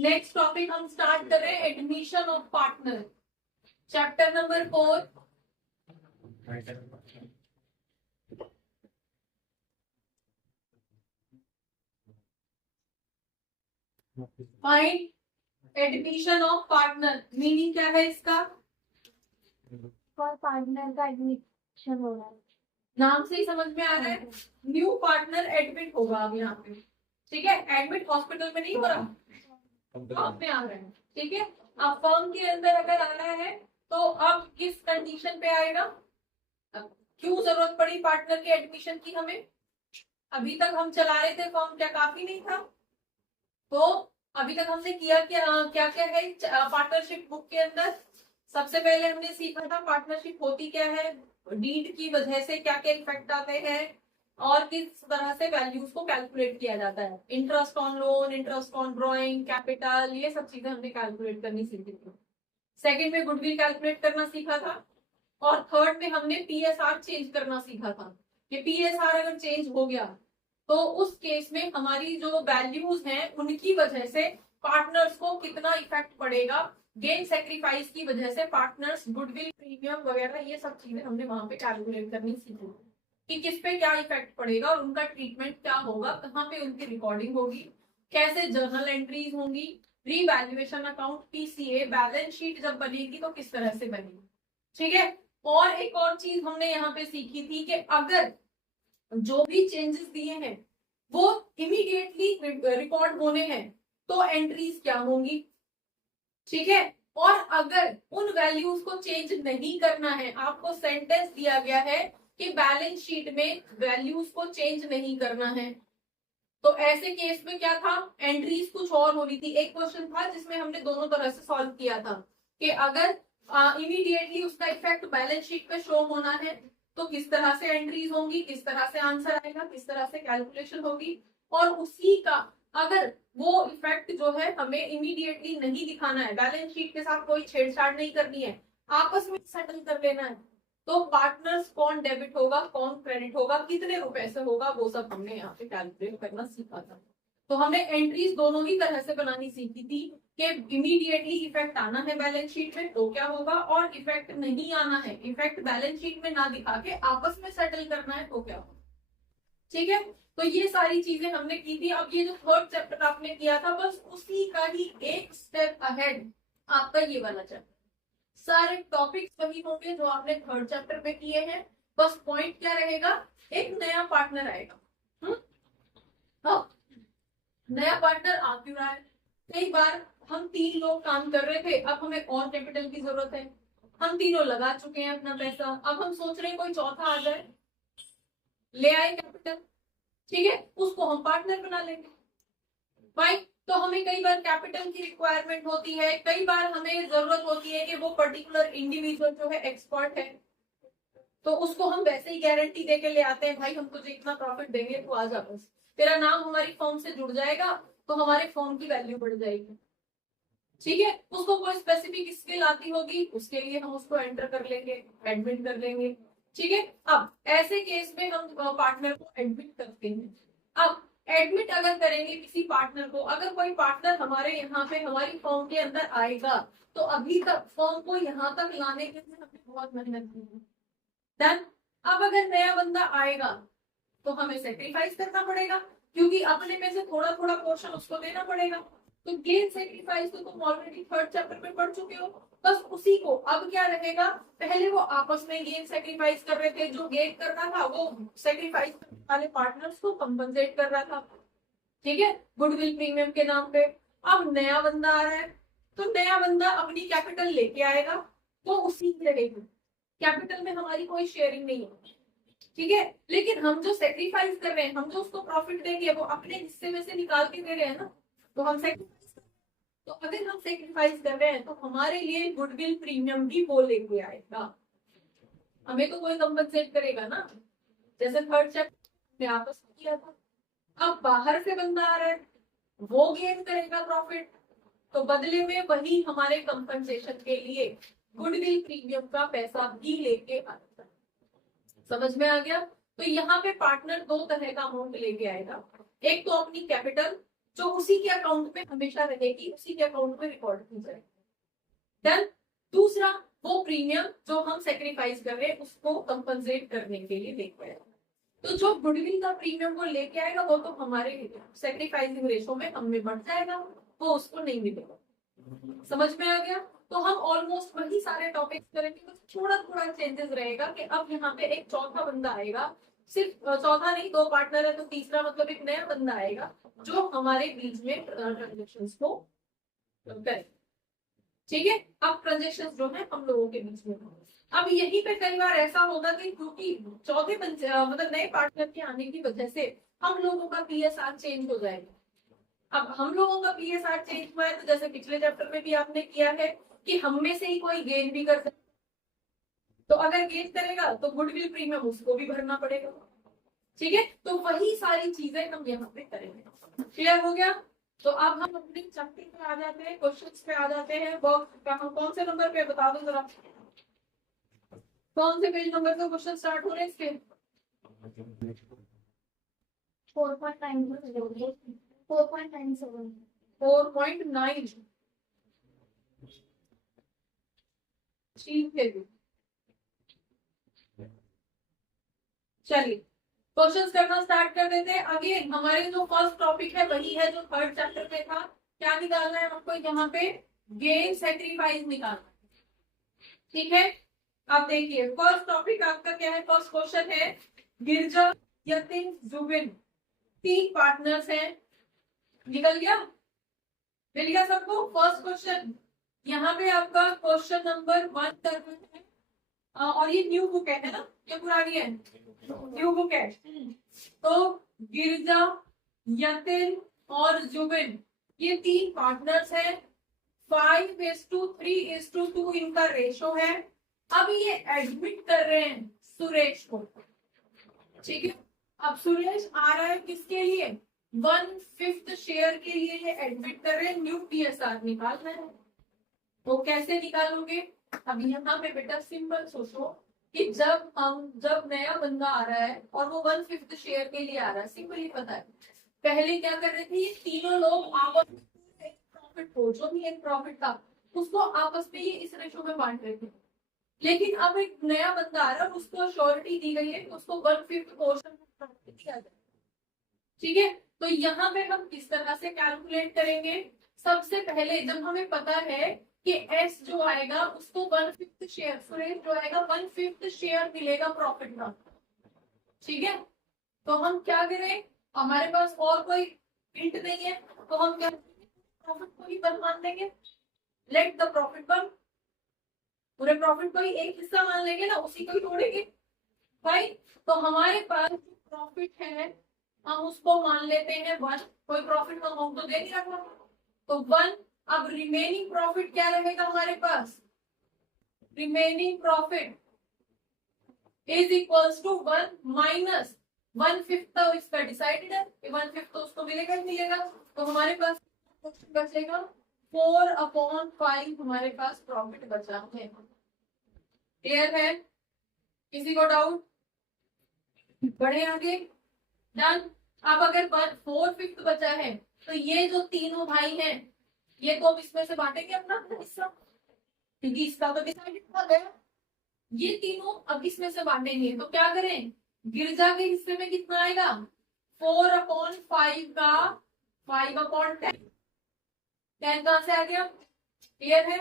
Next topic हम start कर रहे हैं admission of partner, chapter number 4। Find admission of partner. Meaning क्या है इसका? फॉर पार्टनर का एडमिशन हो रहा है। नाम से ही समझ में आ रहा है, न्यू पार्टनर एडमिट होगा अब यहाँ पे। ठीक है, एडमिट हॉस्पिटल में नहीं हो रहा, फर्म में आ रहा है। ठीक है, अब फर्म के अंदर अगर आ रहा है तो अब किस कंडीशन पे आएगा? अब क्यों जरूरत पड़ी पार्टनर के एडमिशन की हमें? अभी तक हम चला रहे थे फर्म, क्या काफी नहीं था? तो अभी तक हमने किया क्या क्या क्या है पार्टनरशिप बुक के अंदर? सबसे पहले हमने सीखा था पार्टनरशिप होती क्या है, डीड की वजह से क्या क्या इफेक्ट आते हैं, और किस तरह से वैल्यूज को कैलकुलेट किया जाता है। Interest on loan, interest on drawing, capital, ये सब चीजें हमने कैलकुलेट करनी सीखी थी। सेकंड में गुडविल कैलकुलेट करना सीखा था, और थर्ड में हमने पीएसआर चेंज करना सीखा था कि पीएसआर अगर चेंज हो गया तो उस केस में हमारी जो वैल्यूज हैं उनकी वजह से पार्टनर्स को कितना इफेक्ट पड़ेगा, गेन सेक्रीफाइस की वजह से पार्टनर्स, गुडविल, प्रीमियम वगैरह, ये सब चीजें हमने वहां पे कैलकुलेट करनी सीखी कि किस पे क्या इफेक्ट पड़ेगा और उनका ट्रीटमेंट क्या होगा, कहाँ पे उनकी रिकॉर्डिंग होगी, कैसे जर्नल एंट्रीज होंगी, revaluation account, PCA, balance sheet जब बनेगी तो किस तरह से बनेगी। ठीक है, और एक और चीज हमने यहाँ पे सीखी थी कि अगर जो भी चेंजेस दिए हैं वो इमीडिएटली रिकॉर्ड होने हैं तो एंट्रीज क्या होंगी। ठीक है, और अगर उन वैल्यूज को चेंज नहीं करना है, आपको सेंटेंस दिया गया है कि बैलेंस शीट में वैल्यूज को चेंज नहीं करना है, तो ऐसे केस में क्या था, एंट्रीज कुछ और होनी थी। एक क्वेश्चन था जिसमें हमने दोनों तरह से सॉल्व किया था कि अगर इमीडिएटली उसका इफेक्ट बैलेंस शीट पे शो होना है तो किस तरह से एंट्रीज होंगी, किस तरह से आंसर आएगा, किस तरह से कैलकुलेशन होगी, और उसी का अगर वो इफेक्ट जो है हमें इमीडिएटली नहीं दिखाना है, बैलेंस शीट के साथ कोई छेड़छाड़ नहीं करनी है, आपस में सेटल कर लेना है, तो पार्टनर्स कौन डेबिट होगा, कौन क्रेडिट होगा, कितने रुपए से होगा, वो सब हमने यहाँ पे कैलकुलेट करना सीखा था। तो हमने एंट्रीज दोनों ही तरह से बनानी सीखी थी कि इमीडिएटली इफेक्ट आना है बैलेंस शीट में तो क्या होगा, और इफेक्ट नहीं आना है, इफेक्ट बैलेंस शीट में ना दिखा के आपस में सेटल करना है तो क्या होगा। ठीक है, तो ये सारी चीजें हमने की थी। अब ये जो थर्ड चैप्टर आपने किया था बस उसी का ही एक स्टेप अहेड आपका ये वाला चैप्टर, सारे टॉपिक्स वही होंगे जो आपने थर्ड चैप्टर में किए हैं, बस पॉइंट क्या रहेगा, एक नया पार्टनर आएगा। हाँ, नया पार्टनर आ क्यों रहा है? कई बार हम 3 लोग काम कर रहे थे, अब हमें और कैपिटल की जरूरत है, हम तीनों लगा चुके हैं अपना पैसा, अब हम सोच रहे हैं कोई चौथा आ जाए, ले आए कैपिटल, ठीक है, उसको हम पार्टनर बना लेंगे। भाई, तो हमें कई बार कैपिटल की रिक्वायरमेंट होती है, कई बार हमें जरूरत होती है कि वो पर्टिकुलर इंडिविजुअल जो है एक्सपर्ट है, तो उसको हम वैसे ही गारंटी देके ले आते हैं, भाई हम तुझे इतना प्रॉफिट देंगे, तू आ जा, बस तेरा नाम हमारी फर्म से जुड़ जाएगा तो हमारे फर्म की वैल्यू बढ़ जाएगी। ठीक है, उसको कोई स्पेसिफिक स्किल आती होगी, उसके लिए हम उसको एंटर कर लेंगे, एडमिट कर लेंगे। ठीक है, अब ऐसे केस में हम पार्टनर को एडमिट करते हैं। अब एडमिट अगर करेंगे किसी पार्टनर को, अगर कोई पार्टनर हमारे यहाँ पे हमारी फर्म के अंदर आएगा तो अभी तक फर्म को यहाँ तक लाने के लिए हमने बहुत मेहनत की है। देन अब अगर नया बंदा आएगा तो हमें सेक्रीफाइस करना पड़ेगा, क्योंकि अपने में से थोड़ा थोड़ा पोर्शन उसको देना पड़ेगा। तो गेन सेक्रीफाइस तो तुम ऑलरेडी थर्ड चैप्टर में पढ़ चुके हो, बस उसी को अब क्या रहेगा, पहले वो आपस में गेन सेक्रीफाइस कर रहे थे, जो गेन कर रहा था वो सेक्रीफाइस वाले पार्टनर्स को कंपनसेट कर रहा था। ठीक है, गुडविल प्रीमियम के नाम पे। अब नया बंदा आ रहा है तो नया बंदा अपनी कैपिटल लेके आएगा, तो उसी की रहेगी, कैपिटल में हमारी कोई शेयरिंग नहीं है। ठीक है, लेकिन हम जो सेक्रीफाइस कर रहे हैं, हम जो उसको प्रॉफिट देंगे वो अपने हिस्से में से निकाल के दे रहे हैं ना, तो हम सेक्रीफाइस, तो अगर हम सेक्रीफाइस कर रहे हैं तो हमारे लिए गुडविल प्रीमियम भी वो लेके आएगा, हमें तो कोई कंपनसेट करेगा ना, जैसे थर्ड चैप्टर में आपस में किया था। अब बाहर से बंदा आ रहा है, वो गेन करेगा प्रॉफिट, तो बदले में वही हमारे कंपनसेशन के लिए गुडविल प्रीमियम का पैसा भी लेके आता है। समझ में आ गया? तो यहाँ पे पार्टनर 2 तरह का अमाउंट लेके आएगा, एक तो अपनी कैपिटल जो उसी के अकाउंट में हमेशा रहेगी, उसी के अकाउंट में रिकॉर्ड की जाएगी। देन दूसरा, वो प्रीमियम जो हम सेक्रीफाइस कर रहे हैं उसको कंपनसेट करने के लिए लेके आएगा। तो जो गुडविल का प्रीमियम वो लेके आएगा वो तो हमारे सेक्रीफाइसिंग रेशो में हमें बढ़ जाएगा, वो उसको नहीं मिलेगा। समझ में आ गया? तो हम ऑलमोस्ट वही सारे टॉपिक्स करेंगे, बस थोड़ा थोड़ा चेंजेस रहेगा कि अब यहाँ पे एक चौथा बंदा आएगा, सिर्फ चौथा नहीं, 2 पार्टनर है तो तीसरा मतलब एक नया बंदा आएगा जो हमारे बीच में ट्रांजेक्शंस को करे। ठीक है, अब ट्रांजेक्शंस जो है हम लोगों के बीच में। अब यहीं पे कई बार ऐसा होगा कि क्योंकि चौथे मतलब नए पार्टनर के आने की वजह से हम लोगों का पीएसआर चेंज हो जाएगा। अब हम लोगों का पीएसआर चेंज हुआ है तो जैसे पिछले चैप्टर में भी आपने किया है कि हम में से ही कोई गेन भी कर सकता, तो अगर गेन करेगा तो गुडविल प्रीमियम उसको भी भरना पड़ेगा। ठीक है, तो वही सारी चीजें हम यहाँ पे करेंगे। क्लियर हो गया? तो अब हम अपने चैप्टर पे आ जाते हैं, क्वेश्चंस पे आ जाते हैं। बॉक्स हम कौन से नंबर पे बता दो जरा, कौन से पेज नंबर पे क्वेश्चन स्टार्ट हो रहे हैं इसके? 4.9 4.97 4.9। ठीक है जी, चलिए क्वेश्चंस करना स्टार्ट कर देते हैं। अगेन हमारे जो फर्स्ट टॉपिक है वही है जो थर्ड चैप्टर में था। क्या निकालना है हमको यहाँ पे? गेन सेक्रीफाइस निकालना। ठीक है, अब देखिए फर्स्ट टॉपिक आपका क्या है? फर्स्ट क्वेश्चन है गिरजा, यतिन, जुबिन 3 पार्टनर्स हैं। निकल गया? मिल गया सबको? फर्स्ट क्वेश्चन यहाँ पे आपका क्वेश्चन नंबर 1 करना है। और ये न्यू बुक है ना, ये पुरानी है? न्यू बुक है। तो गिरजा, यतिन और जुबिन ये 3 पार्टनर्स हैं। 5:3:2 इनका रेशो है। अब ये एडमिट कर रहे हैं सुरेश को। ठीक है, अब सुरेश आ रहा है किसके लिए? 1/5 शेयर के लिए ये एडमिट कर रहे हैं। न्यू पीएसआर निकालना है, तो कैसे निकालोगे? अब यहाँ पे बेटा सिंपल सोचो कि जब नया बंदा आ रहा है और वो 1/5 शेयर के लिए आ रहा है, सिंपल ही पता है। पहले क्या कर रहे थे, ये तीनों लोग आपस में एक प्रॉफिट को, जो भी एक प्रॉफिट था उसको आपस में ये इस रेशो में बांट रहे थे। लेकिन अब एक नया बंदा आ रहा है, उसको श्योरिटी दी गई है, उसको 1/5 पोर्शन प्रॉफिट दिया जाए। ठीक है, तो यहाँ पे हम किस तरह से कैलकुलेट करेंगे? सबसे पहले जब हमें पता है कि एस जो आएगा उसको 1/5 शेयर, सुरेश जो आएगा 1/5 शेयर मिलेगा प्रॉफिट का। ठीक है, तो हम क्या करें? हमारे पास और कोई हिंट नहीं है, तो हम क्या प्रॉफिट को ही 1 मान लेंगे। लेट द प्रॉफिट 1, पूरे प्रॉफिट को ही एक हिस्सा मान लेंगे ना, उसी को ही तोड़ेंगे भाई। तो हमारे पास प्रॉफिट है, हम उसको मान लेते हैं 1। कोई प्रॉफिट अमाउंट तो दे नहीं रखा, तो 1। अब रिमेनिंग प्रॉफिट क्या रहेगा हमारे पास? Remaining profit is equals to 1 minus 1/5। तो इसका डिसाइडेड है कि 1/5 तो उसको मिलेगा ही मिलेगा। तो हमारे पास बचेगा 4/5 हमारे पास प्रॉफिट बचा है। क्लियर है? किसी को डाउट? बढ़े आगे। डन। अब अगर 4/5 बचा है तो ये जो तीनों भाई हैं ये तो अब इसमें से बांटेंगे अपना हिस्सा, क्योंकि इसका तो डिसाइडेड था गया। ये तीनों अब इसमें से बांटेंगे, तो क्या करें? गिरजा के हिस्से में कितना आएगा? 4/5 का 5/10। 10 कहां से आ गया? क्लियर है?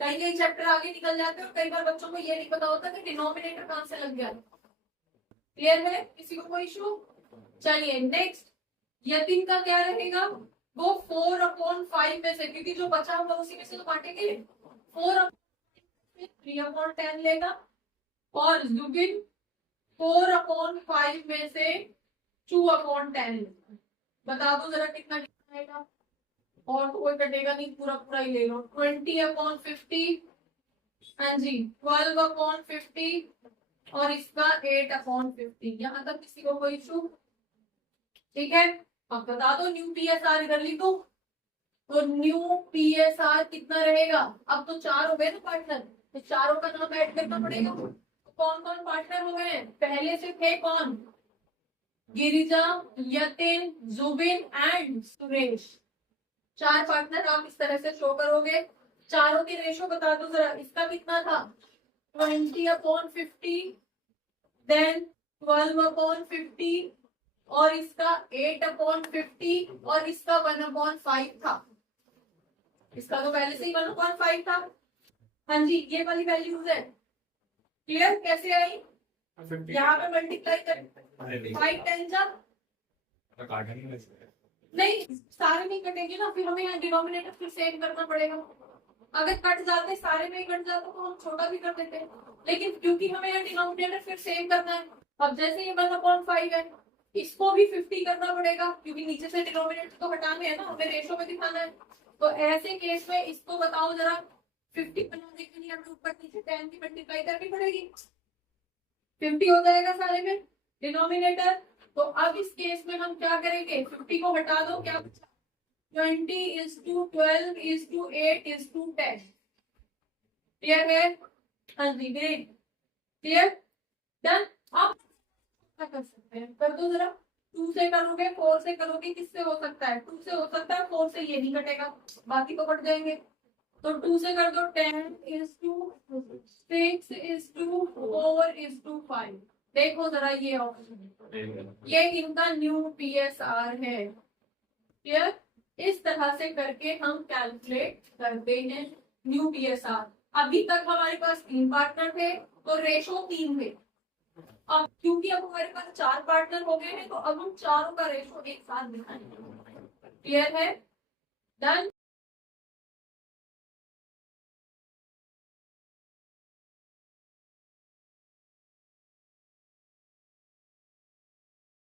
कई कई चैप्टर आगे निकल जाते हैं और कई बार बच्चों को ये नहीं पता होता कि डिनोमिनेटर कहां से लग गया। क्लियर है? किसी को कोई इशू? चलिए नेक्स्ट, यतिन का क्या रहेगा? वो 4/5 में से, क्योंकि जो बचा होगा उसी में से तो बांटेंगे, 3/10 लेगा। और जुबिन 4/5 में से 2/10 लेगा। बता दो जरा कितना आएगा? और तो कोई कटेगा नहीं, पूरा पूरा ही ले लो। 20/50। हाँ जी, 12/50 और इसका 8/50। यहाँ तक किसी को कोई इशू? ठीक है, अब बता दो न्यू पीएसआर इधर लिखो। तो न्यू पीएसआर कितना रहेगा? अब तो 4 हो गए ना पार्टनर, तो चारों का नाम ऐड करना पड़ेगा। तो कौन कौन पार्टनर हो गए? पहले से थे कौन? गिरिजा, यतिन, जुबिन एंड सुरेश। 4 पार्टनर आप इस तरह से शो करोगे। चारों की रेशो बता दो जरा। इसका कितना था 20/50, देन 12/50 और इसका 8/50 और इसका 1/5 था। इसका तो पहले से ही 1/5 था। हाँ जी, ये वाली वैल्यूज है। क्लियर कैसे आई? यहाँ पे मल्टीप्लाई कर 5 10 जा नहीं, सारे नहीं कटेंगे ना, फिर हमें यहाँ डिनोमिनेटर फिर सेम करना पड़ेगा। अगर कट जाते सारे में ही कट जाता तो हम छोटा भी कर देते, लेकिन क्योंकि हमें यहाँ डिनोमिनेटर फिर सेम करना है। अब जैसे ये 1/5 है, इसको भी 50 करना पड़ेगा क्योंकि नीचे से डिनोमिनेटर तो हटाने है ना, हमें रेशो में दिखाना है। तो ऐसे केस में इसको बताओ जरा 50 बनाने के लिए हमें ऊपर नीचे 10 की मल्टीप्लाई करनी पड़ेगी। 50 हो जाएगा सारे में डिनोमिनेटर। तो अब इस केस में हम क्या करेंगे, 50 को हटा दो, क्या बचा 20:12:8:10। क्लियर है? हाँ जी, ग्रेट। Clear, done. आप क्या कर सकते हैं, कर दो जरा। 2 से करोगे, 4 से करोगे, किससे हो सकता है? 2 से हो सकता है, 4 से ये नहीं कटेगा, बाकी तो कट जाएंगे। तो 2 से कर दो 10:6:4:5। देखो जरा ये ऑप्शन, ये इनका न्यू PSR है। क्लियर? इस तरह से करके हम कैलकुलेट करते हैं न्यू PSR। अभी तक हमारे पास 3 पार्टनर थे तो रेशो 3 थे। अब क्योंकि अब हमारे पास 4 पार्टनर हो गए हैं तो अब हम चारों का रेशो एक साथ दिखाएंगे। क्लियर है? डन।